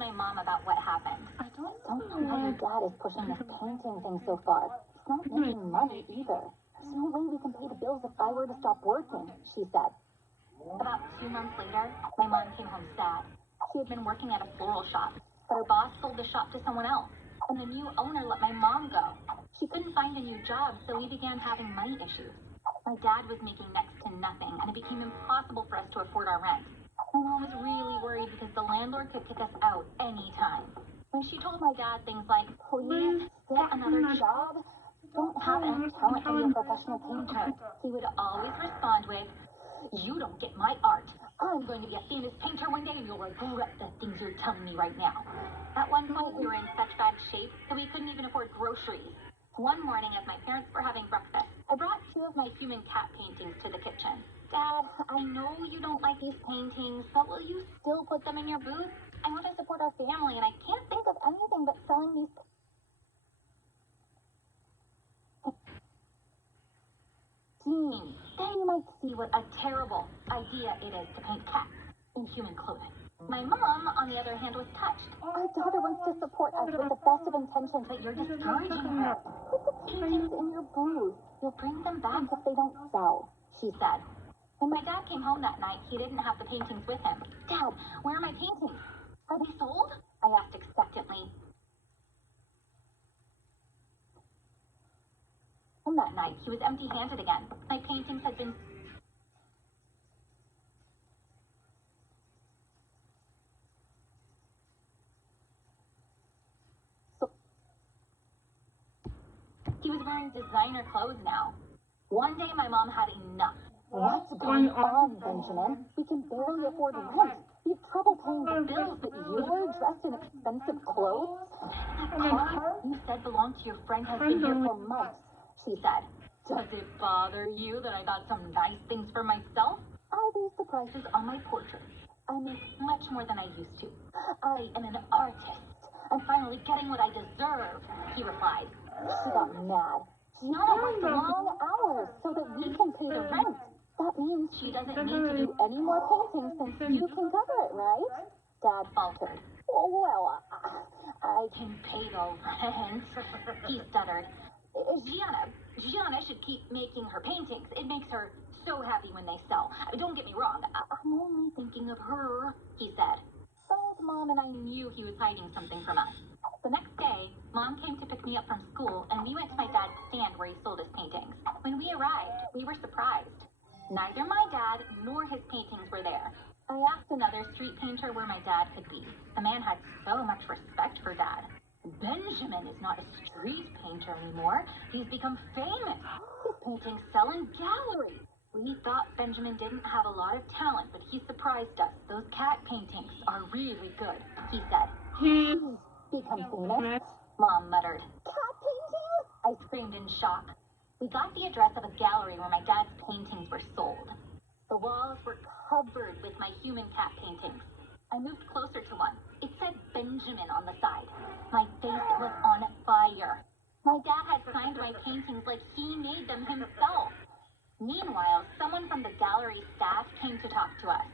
my mom about what happened. I don't know why your dad is pushing this painting thing so far. It's not making money either. There's no way we can pay the bills if I were to stop working, she said. About 2 months later, my mom came home sad. She had been working at a floral shop, but her boss sold the shop to someone else, and the new owner let my mom go. She couldn't find a new job, so we began having money issues. My dad was making next to nothing, and it became impossible for us to afford our rent. My mom was really worried because the landlord could kick us out anytime. When she told my dad things like, please get another job, don't have enough talent to be a professional painter, he would always respond with, you don't get my art. I'm going to be a famous painter one day and you'll regret the things you're telling me right now. At one point, we were in such bad shape that we couldn't even afford groceries. One morning, as my parents were having breakfast, I brought 2 of my human cat paintings to the kitchen. Dad, I know you don't like these paintings, but will you still put them in your booth? I want to support our family, and I can't think of anything but selling these. Then you might see what a terrible idea it is to paint cats in human clothing. My mom, on the other hand, was touched. Our daughter wants to support us with the best of intentions, but you're discouraging her. Put the paintings in your booth. You'll bring them back if they don't sell, she said. When my dad came home that night, he didn't have the paintings with him. Dad, where are my paintings? Are they sold? I asked expectantly. Home that night, he was empty-handed again. My paintings had been... He was wearing designer clothes now. One day, my mom had enough. What's going on, Benjamin? We can barely afford rent. We have trouble paying the bills, but you were dressed in expensive clothes? That car you said belonged to your friend has been here for months, she said. Does it bother you that I got some nice things for myself? I raised the prices on my portraits. I make much more than I used to. I am an artist. I'm finally getting what I deserve, he replied. She got mad. Gianna worked long hours so that we can pay the rent. That means she doesn't need to do any more paintings since you can cover it, right? Dad faltered. Oh, well, I can pay the rent, he stuttered. Gianna should keep making her paintings. It makes her so happy when they sell. Don't get me wrong, I'm only thinking of her, he said. Both Mom and I knew he was hiding something from us. The next day, Mom came to pick me up from school, and we went to my dad's stand where he sold his paintings. When we arrived, we were surprised. Neither my dad nor his paintings were there. I asked another street painter where my dad could be. The man had so much respect for Dad. Benjamin is not a street painter anymore. He's become famous. His paintings sell in galleries. We thought Benjamin didn't have a lot of talent, but he surprised us. Those cat paintings are really good, he said. He's become famous, Mom muttered. Cat paintings? I screamed in shock. We got the address of a gallery where my dad's paintings were sold. The walls were covered with my human cat paintings. I moved closer to one. It said Benjamin on the side. My face was on fire. My dad had signed my paintings like he made them himself. Meanwhile, someone from the gallery staff came to talk to us.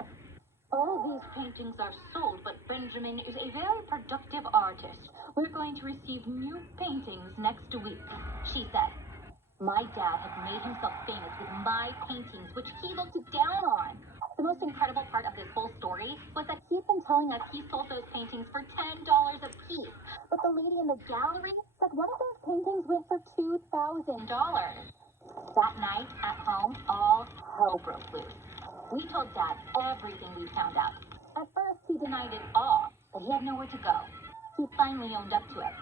All these paintings are sold, but Benjamin is a very productive artist. We're going to receive new paintings next week, she said. My dad had made himself famous with my paintings, which he looked down on. The most incredible part of this whole story was that he'd been telling us he sold those paintings for $10 a piece. But the lady in the gallery said one of those paintings went for $2,000. That night, at home, all hell broke loose. We told Dad everything we found out. At first, he denied it all, but he had nowhere to go. He finally owned up to it.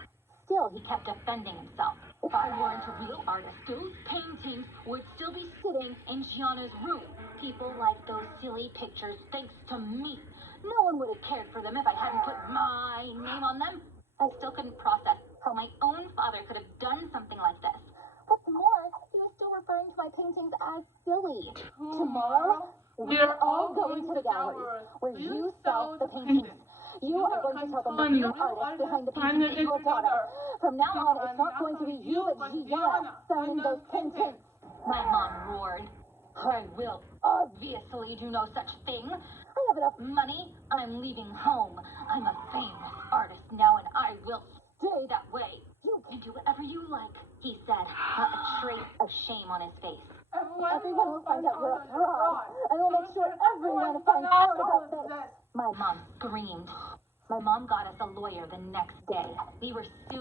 Still, he kept defending himself. If I weren't a real artist, those paintings would still be sitting in Gianna's room. People like those silly pictures thanks to me. No one would have cared for them if I hadn't put my name on them. I still couldn't process how my own father could have done something like this. What's more, he was still referring to my paintings as silly. Tomorrow, we're all going to the gallery where you sell the paintings. You are going to tell them the real artist behind the painting is your daughter. From now on, it's not going to be you, but Gianna selling those paintings. My mom roared. I will obviously do no such thing. I have enough money, I'm leaving home. I'm a famous artist now, and I will stay that way. You can do whatever you like, he said, not a trace of shame on his face. Everyone will find out you're a fraud. I will make sure everyone finds out about this. My mom screamed. My mom got us a lawyer the next day. We were sued.